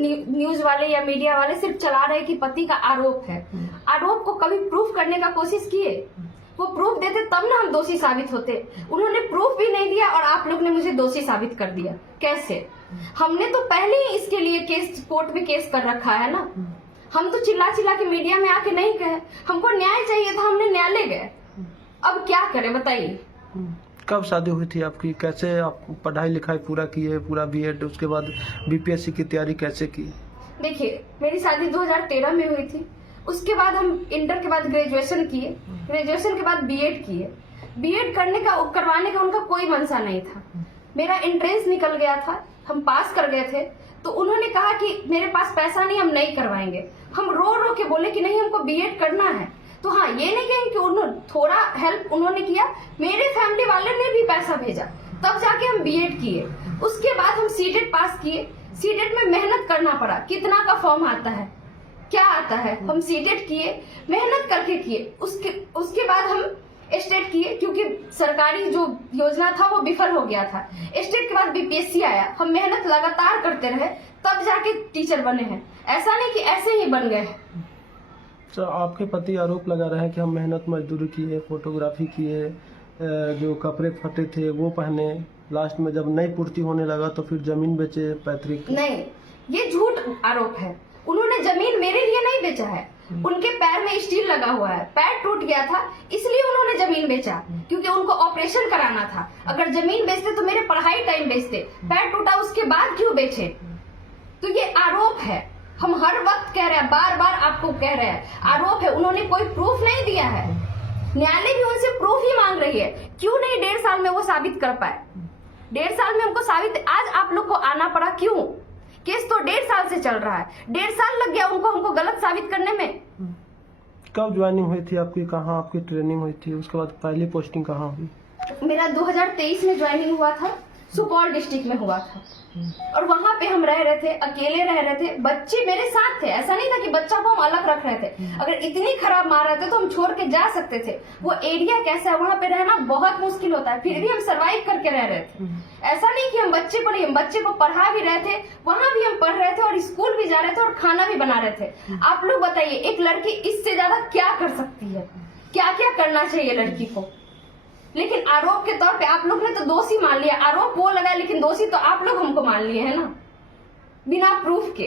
News वाले या media वाले सिर्फ चला रहे कि पति का आरोप है। आरोप को कभी प्रूफ करने का कोशिश किए? वो प्रूफ देते तब ना हम दोषी साबित होते। उन्होंने प्रूफ भी नहीं दिया और आप लोग ने मुझे दोषी साबित कर दिया। कैसे? हमने तो पहले ही इसके लिए केस, कोर्ट में केस कर रखा है ना। हम तो चिल्ला चिल्ला के मीडिया में आके नहीं कहे, हमको न्याय चाहिए था, हमने न्यायालय गए। अब क्या करें बताइए। कब शादी हुई थी आपकी? कैसे आप पढ़ाई लिखाई पूरा किए, पूरा बीएड, उसके बाद बीपीएससी की तैयारी कैसे की? देखिए, मेरी शादी 2013 में हुई थी। उसके बाद हम इंटर के बाद ग्रेजुएशन किए, ग्रेजुएशन के बाद बीएड किए। बीएड करवाने का उनका कोई मंशा नहीं था। मेरा एंट्रेंस निकल गया था, हम पास कर गए थे, तो उन्होंने कहा कि मेरे पास पैसा नहीं, हम नहीं करवाएंगे। हम रो रो के बोले कि नहीं, हमको बीएड करना है। तो हाँ, ये नहीं कहें कि उन्होंने थोड़ा हेल्प उन्होंने किया, मेरे फैमिली वाले ने भी पैसा भेजा, तब जाके हम बीएड किए। उसके बाद हम सीटेट पास किए। सीटेट में मेहनत करना पड़ा, कितना का फॉर्म आता है, क्या आता है, हम सीटेट किए, मेहनत करके किए। उसके बाद हम स्टेट किए, क्योंकि सरकारी जो योजना था वो विफल हो गया था। स्टेट के बाद बीपीएससी आया, हम मेहनत लगातार करते रहे, तब जाके टीचर बने हैं। ऐसा नहीं कि ऐसे ही बन गए। तो आपके पति आरोप लगा रहे हैं कि हम मेहनत मजदूरी किए, फोटोग्राफी किए, जो कपड़े फटे थे वो पहने, लास्ट में जब नहीं पूर्ति होने लगा तो फिर जमीन बेचे पैतृक। नहीं, ये झूठ आरोप है। उन्होंने जमीन मेरे लिए नहीं बेचा है। उनके पैर में स्टील लगा हुआ है, पैर टूट गया था, इसलिए उन्होंने जमीन बेचा, क्योंकि उनको ऑपरेशन कराना था। अगर जमीन बेचते तो मेरे पढ़ाई टाइम बेचते। पैर टूटा उसके बाद क्यों बेचे? तो ये आरोप है। हम हर वक्त कह रहे हैं, बार बार आपको कह रहे हैं, आरोप है। उन्होंने कोई प्रूफ नहीं दिया है। न्यायालय भी उनसे प्रूफ ही मांग रही है। क्यों नहीं 1.5 साल में वो साबित कर पाए? 1.5 साल में हमको साबित, आज आप लोग को आना पड़ा, क्यों? केस तो 1.5 साल से चल रहा है। 1.5 साल लग गया उनको हमको गलत साबित करने में। कब ज्वाइनिंग हुई थी आपकी? कहाँ आपकी ट्रेनिंग हुई थी? उसके बाद पहली पोस्टिंग कहाँ हुई? मेरा 2023 में ज्वाइनिंग हुआ था, सुपौल डिस्ट्रिक्ट में हुआ था। और वहाँ पे हम रह रहे थे, अकेले रह रहे थे, बच्चे मेरे साथ थे। ऐसा नहीं था कि बच्चा को हम अलग रख रहे थे। अगर इतनी खराब मार रहे थे तो हम छोड़ के जा सकते थे। वो एरिया कैसा है, वहाँ पे रहना बहुत मुश्किल होता है, फिर भी हम सर्वाइव करके रह रहे थे। ऐसा नहीं कि हम बच्चे को नहीं, हम बच्चे को पढ़ा भी रहे थे, वहाँ भी हम पढ़ रहे थे और स्कूल भी जा रहे थे और खाना भी बना रहे थे। आप लोग बताइए, एक लड़की इससे ज्यादा क्या कर सकती है? क्या क्या करना चाहिए लड़की को? लेकिन आरोप के तौर पे आप लोग ने तो दोषी मान लिया। आरोप वो लगा, लेकिन दोषी तो आप लोग हमको मान लिए है ना, बिना प्रूफ के।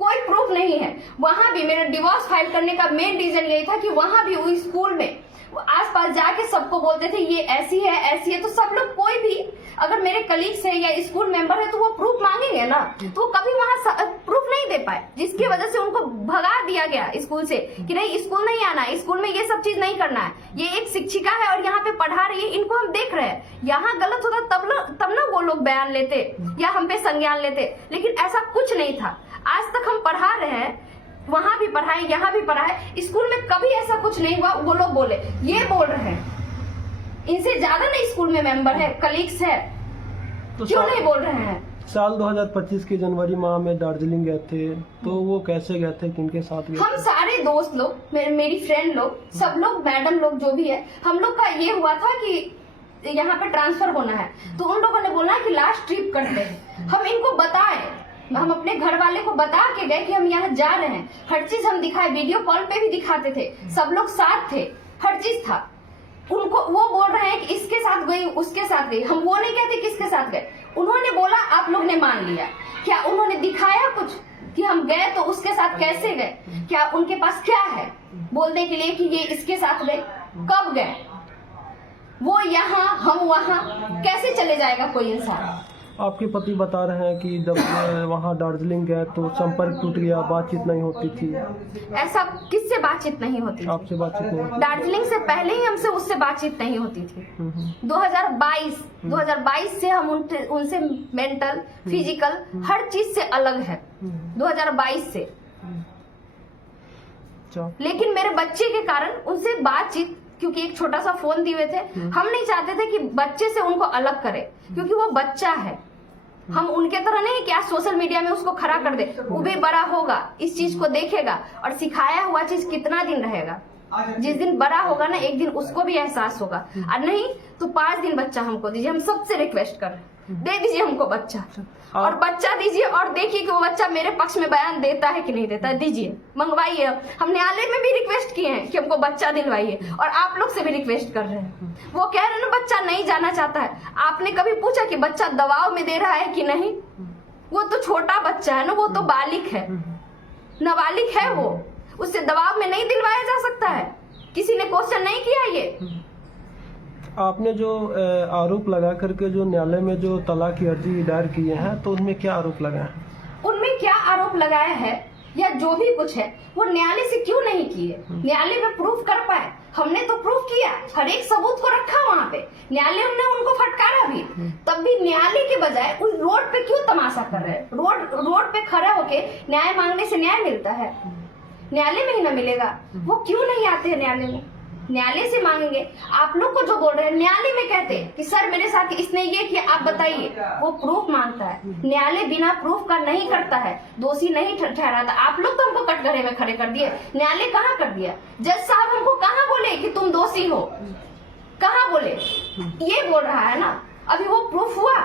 कोई प्रूफ नहीं है। वहां भी मेरा डिवोर्स फाइल करने का मेन रीजन यही था कि वहां भी वही स्कूल में आसपास जाके सबको बोलते थे ये ऐसी है, ऐसी है। तो सब लोग, कोई भी अगर मेरे कलीग्स है या स्कूल मेंबर है तो वो प्रूफ मांगेंगे ना, तो वो कभी वहां प्रूफ नहीं दे पाए, जिसकी वजह से उनको भगा दिया गया स्कूल से कि नहीं, स्कूल नहीं आना है, स्कूल में ये सब चीज नहीं करना है। ये एक शिक्षिका है और यहाँ पे पढ़ा रही है, इनको हम देख रहे हैं। यहाँ गलत होता तब ना वो लोग बयान लेते या हम पे संज्ञान लेते, लेकिन ऐसा कुछ नहीं था। आज तक हम पढ़ा रहे हैं, वहां भी पढ़ाए, यहाँ भी पढ़ाए, स्कूल में कभी ऐसा कुछ नहीं हुआ। वो लोग बोले, ये बोल रहे हैं, इनसे ज्यादा नहीं स्कूल में मेंबर है, कलीग्स है, तो क्यों नहीं बोल रहे हैं? साल 2025 के जनवरी माह में दार्जिलिंग गए थे, तो वो कैसे गए थे, किनके साथ गए? हम सारे दोस्त लोग, मेरी फ्रेंड लोग, सब लोग, मैडम लोग, जो भी है, हम लोग का ये हुआ था कि यहाँ पे ट्रांसफर होना है। तो उन लोगों ने बोला कि लास्ट ट्रिप करते हैं। हम इनको बताए, हम अपने घर वाले को बता के गए कि हम यहाँ जा रहे हैं। हर चीज हम दिखाए, वीडियो कॉल पे भी दिखाते थे, सब लोग साथ थे, हर चीज था। उनको वो बोल रहे हैं कि इसके साथ गई, उसके साथ गई। हम वो नहीं कहते किसके साथ गए। उन्होंने बोला, आप लोग ने मान लिया। क्या उन्होंने दिखाया कुछ कि हम गए तो उसके साथ कैसे गए? क्या उनके पास क्या है बोलने के लिए कि ये इसके साथ गए? कब गए? वो यहाँ, हम वहाँ, कैसे चले जाएगा कोई इंसान? आपके पति बता रहे हैं कि जब वहाँ दार्जिलिंग गए तो संपर्क टूट गया, बातचीत नहीं होती थी। ऐसा किससे बातचीत नहीं होती थी? आपसे बातचीत नहीं होती? दार्जिलिंग से पहले ही हमसे उससे बातचीत नहीं होती थी। 2022 से हम उनसे मेंटल, फिजिकल, हर चीज से अलग है। 2022 से। लेकिन मेरे बच्चे के कारण उनसे बातचीत, क्योंकि एक छोटा सा फोन दिए हुए थे, हम नहीं चाहते थे कि बच्चे से उनको अलग करे, क्योंकि वो बच्चा है। हम उनके तरह नहीं कि आज सोशल मीडिया में उसको खड़ा कर दे। वो भी बड़ा होगा, इस चीज को देखेगा, और सिखाया हुआ चीज कितना दिन रहेगा। जिस दिन बड़ा होगा ना, एक दिन उसको भी एहसास होगा। और नहीं तो 5 दिन बच्चा हमको दीजिए, हम सबसे रिक्वेस्ट कर रहे हैं। दे दीजिए हमको बच्चा, और बच्चा दीजिए और देखिए कि वो बच्चा मेरे पक्ष में बयान देता है कि नहीं देता है। दीजिए, मंगवाइए। हम न्यायालय में भी रिक्वेस्ट किए हैं कि हमको बच्चा दिलवाइए, और आप लोग से भी रिक्वेस्ट कर रहे हैं। वो कह रहे हैं ना बच्चा नहीं जाना चाहता है। आपने कभी पूछा कि बच्चा दबाव में दे रहा है कि नहीं? वो तो छोटा बच्चा है ना, वो तो बालिग है, नाबालिग है वो, उससे दबाव में नहीं दिलवाया जा सकता है। किसी ने क्वेश्चन नहीं किया ये। आपने जो आरोप लगा करके जो न्यायालय में जो तलाक की अर्जी दायर किए हैं, तो उनमें क्या आरोप लगाए हैं? उनमें क्या आरोप लगाया है या जो भी कुछ है वो न्यायालय से क्यों नहीं किए? न्यायालय में प्रूफ कर पाए। हमने तो प्रूफ किया, हर एक सबूत को रखा वहाँ पे। न्यायालय ने उनको फटकारा भी, तब भी न्यायालय के बजाय उस रोड पे क्यों तमाशा कर रहे हैं? रोड पे खड़े होके न्याय मांगने से न्याय मिलता है? न्यायालय में ही ना मिलेगा, वो क्यों नहीं आते हैं न्यायालय में? न्यायालय से मांगेंगे। आप लोग को जो बोल रहे हैं, न्यायालय में कहते हैं कि सर मेरे साथ इसने ये किया, आप बताइए। वो प्रूफ मांगता है। न्यायालय बिना प्रूफ का नहीं करता है, दोषी नहीं ठहराता। आप लोग तो हमको कटघरे में खड़े कर दिए, न्यायालय कहाँ कर दिया? जज साहब हमको कहाँ बोले कि तुम दोषी हो? कहाँ बोले? ये बोल रहा है ना। अभी वो प्रूफ हुआ,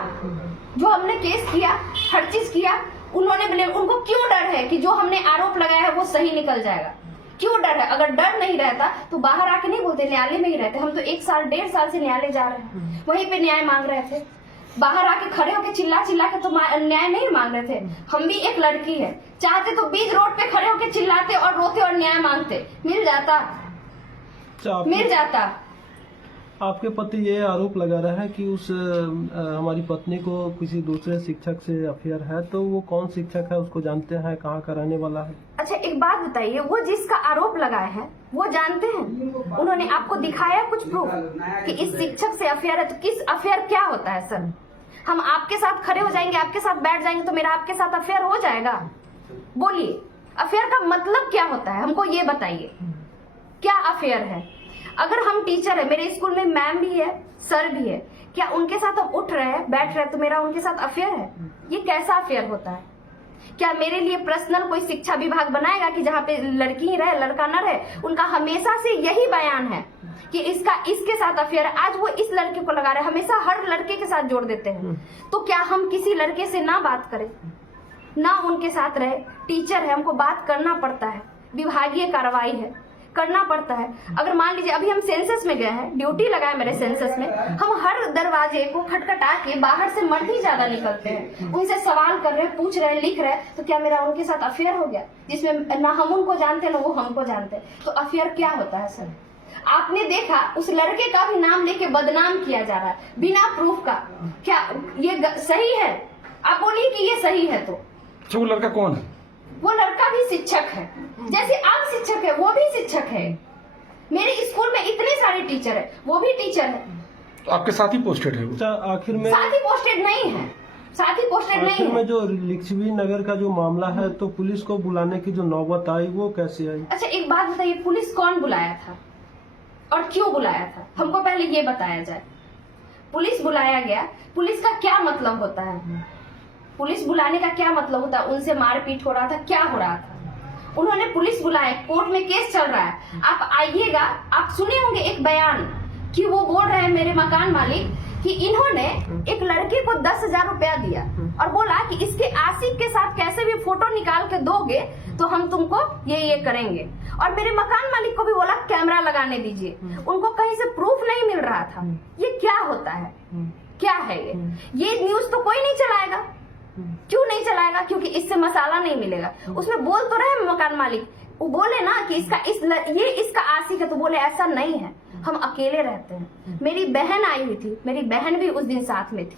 जो हमने केस किया, हर चीज किया, उन्होंने बोले। उनको क्यों डर है कि जो हमने आरोप लगाया है वो सही निकल जाएगा? क्यों डर है? अगर डर नहीं रहता तो बाहर आके नहीं बोलते, न्यायालय में ही रहते। हम तो 1 साल 1.5 साल से न्यायालय जा रहे हैं, वहीं पे न्याय मांग रहे थे। बाहर आके खड़े होके चिल्ला के तो न्याय नहीं मांग रहे थे। हम भी एक लड़की है, चाहते तो बीच रोड पे खड़े होके चिल्लाते और रोते और न्याय मांगते, मिल जाता। आपके पति ये आरोप लगा रहा है कि उस हमारी पत्नी को किसी दूसरे शिक्षक से अफेयर है, तो वो कौन शिक्षक है, उसको जानते हैं, कहाँ का रहने वाला है? अच्छा, एक बात बताइए, वो जिसका आरोप लगाया है वो जानते हैं? उन्होंने आपको दिखाया कुछ प्रूफ कि इस शिक्षक से अफेयर है? तो किस अफेयर क्या होता है सर? हम आपके साथ खड़े हो जाएंगे, आपके साथ बैठ जाएंगे तो मेरा आपके साथ अफेयर हो जाएगा? बोलिए, अफेयर का मतलब क्या होता है? हमको ये बताइए, क्या अफेयर है? अगर हम टीचर है, मेरे स्कूल में मैम भी है, सर भी है, क्या उनके साथ हम उठ रहे हैं, बैठ रहे हैं तो मेरा उनके साथ अफेयर है? ये कैसा अफेयर होता है? क्या मेरे लिए पर्सनल कोई शिक्षा विभाग बनाएगा कि जहाँ पे लड़की ही रहे, लड़का न रहे? उनका हमेशा से यही बयान है कि इसके साथ अफेयर है। आज वो इस लड़के को लगा रहे, हमेशा हर लड़के के साथ जोड़ देते हैं। तो क्या हम किसी लड़के से ना बात करें, ना उनके साथ रहे? टीचर है, हमको बात करना पड़ता है, विभागीय कार्रवाई है, करना पड़ता है। अगर मान लीजिए अभी हम सेंसस में गए हैं, ड्यूटी लगाए मेरे सेंसस में, हम हर दरवाजे को खटखटा के बाहर से मर्द ही ज्यादा निकलते हैं, उनसे सवाल कर रहे हैं, पूछ रहे हैं, लिख रहे हैं। तो क्या मेरा उनके साथ अफेयर हो गया, जिसमें ना हम उनको जानते ना वो हमको जानते? तो अफेयर क्या होता है सर? आपने देखा उस लड़के का भी नाम लेके बदनाम किया जा रहा है बिना प्रूफ का। क्या ये सही है? आप बोलिए कि ये सही है। तो वो लड़का कौन है? वो लड़का भी शिक्षक है, जैसे आप शिक्षक है वो भी शिक्षक है। मेरे स्कूल में इतने सारे टीचर है, वो भी टीचर है। तो आपके साथ ही पोस्टेड है वो? आखिर में साथ ही पोस्टेड नहीं है, साथ ही पोस्टेड नहीं आखिर में है। जो लिच्छवी नगर का जो मामला है, तो पुलिस को बुलाने की जो नौबत आई वो कैसे आई? अच्छा, एक बात बताइए, पुलिस कौन बुलाया था और क्यों बुलाया था? हमको पहले ये बताया जाए। पुलिस बुलाया गया, पुलिस का क्या मतलब होता है? पुलिस बुलाने का क्या मतलब होता है? उनसे मारपीट हो रहा था, क्या हो रहा था? उन्होंने पुलिस बुलाया, कोर्ट में केस चल रहा है, आप आइएगा। आप सुने होंगे एक बयान कि वो बोल रहे हैं मेरे मकान मालिक कि इन्होंने एक लड़के को 10,000 रुपया दिया और बोला कि इसके आशिक के साथ कैसे भी फोटो निकाल के दोगे तो हम तुमको ये करेंगे। और मेरे मकान मालिक को भी बोला कैमरा लगाने दीजिए। उनको कहीं से प्रूफ नहीं मिल रहा था। ये क्या होता है? क्या है ये न्यूज तो कोई नहीं चलाएगा। क्यों नहीं चलाएगा? क्योंकि इससे मसाला नहीं मिलेगा। उसमें बोल तो रहे मकान मालिक, वो बोले ना कि इसका आशिक है, तो बोले ऐसा नहीं है, हम अकेले रहते हैं। मेरी बहन आई हुई थी, मेरी बहन भी उस दिन साथ में थी,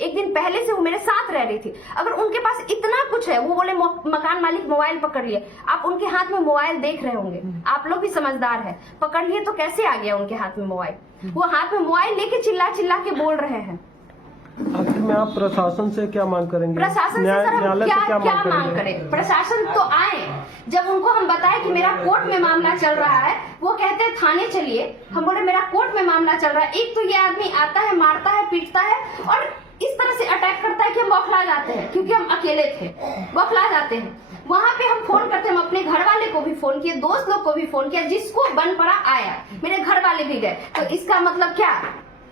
एक दिन पहले से वो मेरे साथ रह रही थी। अगर उनके पास इतना कुछ है, वो बोले मकान मालिक मोबाइल पकड़ लिए, आप उनके हाथ में मोबाइल देख रहे होंगे, आप लोग भी समझदार है, पकड़ लिए तो कैसे आ गया उनके हाथ में मोबाइल? वो हाथ में मोबाइल लेके चिल्ला चिल्ला के बोल रहे हैं। आखिर में आप प्रशासन से क्या मांग करेंगे? प्रशासन से सर हम क्या मांग करेंगे? करें? प्रशासन तो आए, जब उनको हम बताए कि मेरा कोर्ट में मामला चल रहा है, वो कहते हैं थाने चलिए। हम बोले मेरा कोर्ट में मामला चल रहा है। एक तो ये आदमी आता है, मारता है, पीटता है और इस तरह से अटैक करता है कि हम बौखला जाते हैं, क्योंकि हम अकेले थे, बौखला जाते हैं। वहाँ पे हम फोन करते हैं, हम अपने घर वाले को भी फोन किए, दोस्त लोग को भी फोन किया, जिसको बन पड़ा आया, मेरे घर वाले भी गए। तो इसका मतलब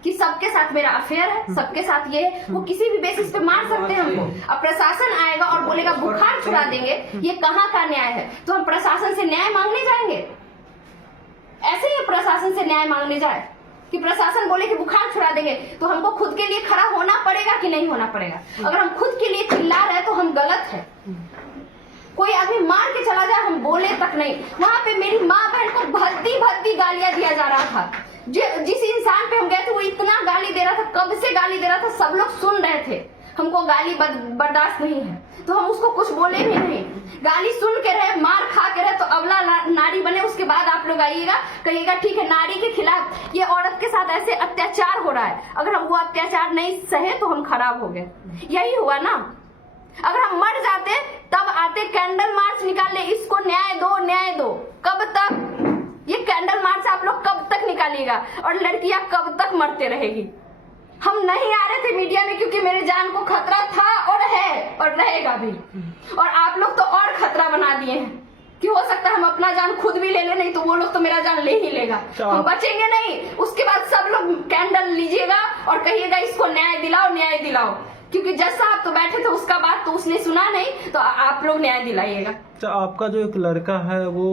कि सबके साथ मेरा अफेयर है, सबके साथ ये है, वो किसी भी बेसिस पे मार सकते हैं हमको। अब प्रशासन आएगा और बोलेगा बुखार छुड़ा देंगे, ये कहाँ का न्याय है? तो हम प्रशासन से न्याय मांगने जाएंगे? ऐसे ही प्रशासन से न्याय मांगने जाए कि प्रशासन बोले कि बुखार छुड़ा देंगे, तो हमको खुद के लिए खड़ा होना पड़ेगा कि नहीं होना पड़ेगा? अगर हम खुद के लिए चिल्ला रहे हैं तो हम गलत है। कोई आदमी मार के चला जाए, हम बोले तक नहीं। वहां पे मेरी माँ बहन को भद्दी भद्दी गालियां दिया जा रहा था। जिस इंसान पे हम गए थे वो इतना गाली दे रहा था, कब से गाली दे रहा था, सब लोग सुन रहे थे। हमको गाली बर्दाश्त नहीं है तो हम उसको कुछ बोले भी नहीं। गाली सुन के रहे, मार खा के रहे, तो अबला नारी बने। उसके बाद आप लोग आइएगा, कहिएगा ठीक है नारी के खिलाफ, ये औरत के साथ ऐसे अत्याचार हो रहा है, अगर हम वो अत्याचार नहीं सहे तो हम खराब हो गए। यही हुआ ना। अगर हम मर जाते तब आते कैंडल मार्च निकालने, इसको न्याय दो, न्याय दो। कब तक ये कैंडल मार्च आप लोग कब तक निकालिएगा? और लड़कियां कब तक मरते रहेगी? हम नहीं आ रहे थे मीडिया में क्योंकि मेरे जान को खतरा था और है और रहेगा भी। और आप लोग तो और खतरा बना दिए हैं कि हो सकता है हम अपना जान खुद भी ले ले, नहीं तो वो लोग तो मेरा जान ले ही लेगा। हम बचेंगे नहीं। उसके बाद सब लोग कैंडल लीजिएगा और कहिएगा इसको न्याय दिलाओ, न्याय दिलाओ। क्योंकि जज साहब तो बैठे थे, उसका बात तो उसने सुना नहीं, तो आप लोग न्याय दिलाइएगा। तो आपका जो एक लड़का है वो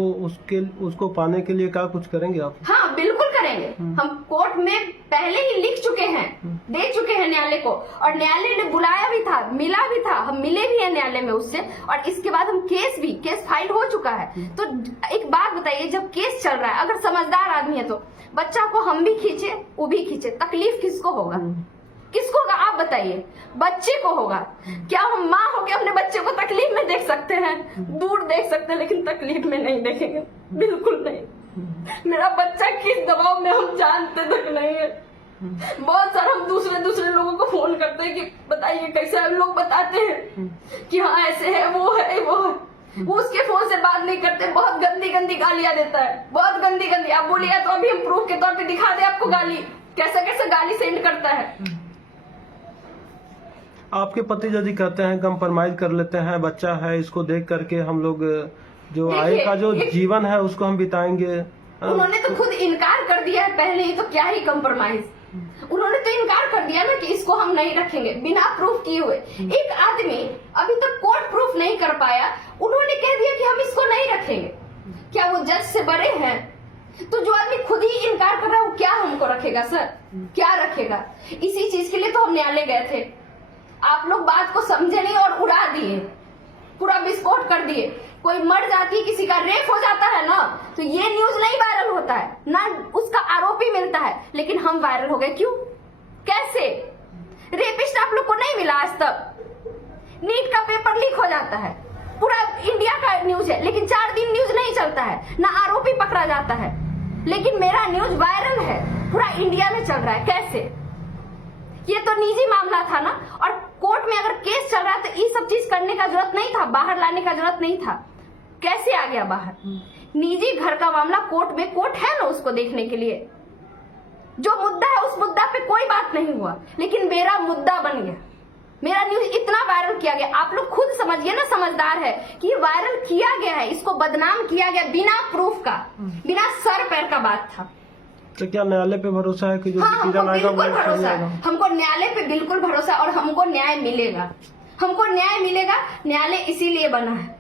उसको पाने के लिए क्या कुछ करेंगे आप? हाँ बिल्कुल करेंगे। हम कोर्ट में पहले ही लिख चुके हैं, दे चुके हैं न्यायालय को, और न्यायालय ने बुलाया भी था, मिला भी था, हम मिले भी हैं न्यायालय में उससे। और इसके बाद हम केस फाइल हो चुका है। तो एक बात बताइए, जब केस चल रहा है, अगर समझदार आदमी है तो बच्चा को हम भी खींचे, वो भी खींचे, तकलीफ किसको होगा? किसको होगा आप बताइए? बच्चे को होगा। क्या हम माँ होके अपने बच्चे को तकलीफ में देख सकते हैं? दूर देख सकते हैं लेकिन तकलीफ में नहीं देखेंगे, बिल्कुल नहीं। मेरा बच्चा किस दबाव में हम जानते तक नहीं है। बहुत सारा हम दूसरे लोगों को फोन करते हैं कि बताइए कैसे है। लोग बताते हैं कि हाँ ऐसे है, वो है, वो है। वो उसके फोन से बात नहीं करते, बहुत गंदी गंदी गालियां देता है, बहुत गंदी गंदी। आप बोलिएगा तो अभी हम प्रूफ के तौर पे दिखा दे आपको गाली, कैसे कैसे गाली सेंड करता है। आपके पति यदि कहते हैं कंप्रोमाइज कर लेते हैं, बच्चा है, इसको देख करके हम लोग जो आगे का जो जीवन है उसको हम बिताएंगे। उन्होंने तो खुद इनकार कर दिया है पहले ही, तो क्या ही कंप्रोमाइज। उन्होंने तो इनकार कर दिया ना कि इसको हम नहीं रखेंगे बिना प्रूफ किए हुए। एक आदमी अभी तक कोर्ट प्रूफ नहीं कर पाया, उन्होंने कह दिया कि हम इसको नहीं रखेंगे। क्या वो जज से बड़े हैं? तो जो आदमी खुद ही इनकार कर रहा है वो क्या हमको रखेगा? सर क्या रखेगा? इसी चीज के लिए तो हम न्यायालय गए थे। आप लोग बात को समझे नहीं और उड़ा दिए, पूरा विस्फोट कर दिए। कोई मर जाती है, किसी का रेप हो जाता है ना, तो ये न्यूज नहीं वायरल होता है ना, उसका आरोपी मिलता है, लेकिन हम वायरल हो गए। क्यों? कैसे? रेपिस्ट आप लोग को नहीं मिला आज तक। नीट का पेपर लीक हो जाता है, पूरा इंडिया का न्यूज है, लेकिन 4 दिन न्यूज नहीं चलता है, ना आरोपी पकड़ा जाता है, लेकिन मेरा न्यूज वायरल है, पूरा इंडिया में चल रहा है। कैसे? ये तो निजी मामला था ना, और कोर्ट में अगर केस चल रहा है तो ये सब चीज करने का जरूरत नहीं था, बाहर लाने का जरूरत नहीं था। कैसे आ गया बाहर? निजी घर का मामला कोर्ट में, कोर्ट है ना उसको देखने के लिए। जो मुद्दा है उस मुद्दा पे कोई बात नहीं हुआ, लेकिन मेरा मुद्दा बन गया, मेरा न्यूज इतना वायरल किया गया। आप लोग खुद समझिए ना, समझदार है कि ये वायरल किया गया है, इसको बदनाम किया गया बिना प्रूफ का, बिना सर पैर का बात था। तो क्या न्यायालय पे भरोसा है कि जो डिसीजन आएगा वो भरोसा है? हमको न्यायालय पे बिल्कुल भरोसा, और हमको न्याय मिलेगा, हमको न्याय मिलेगा। न्यायालय इसीलिए बना है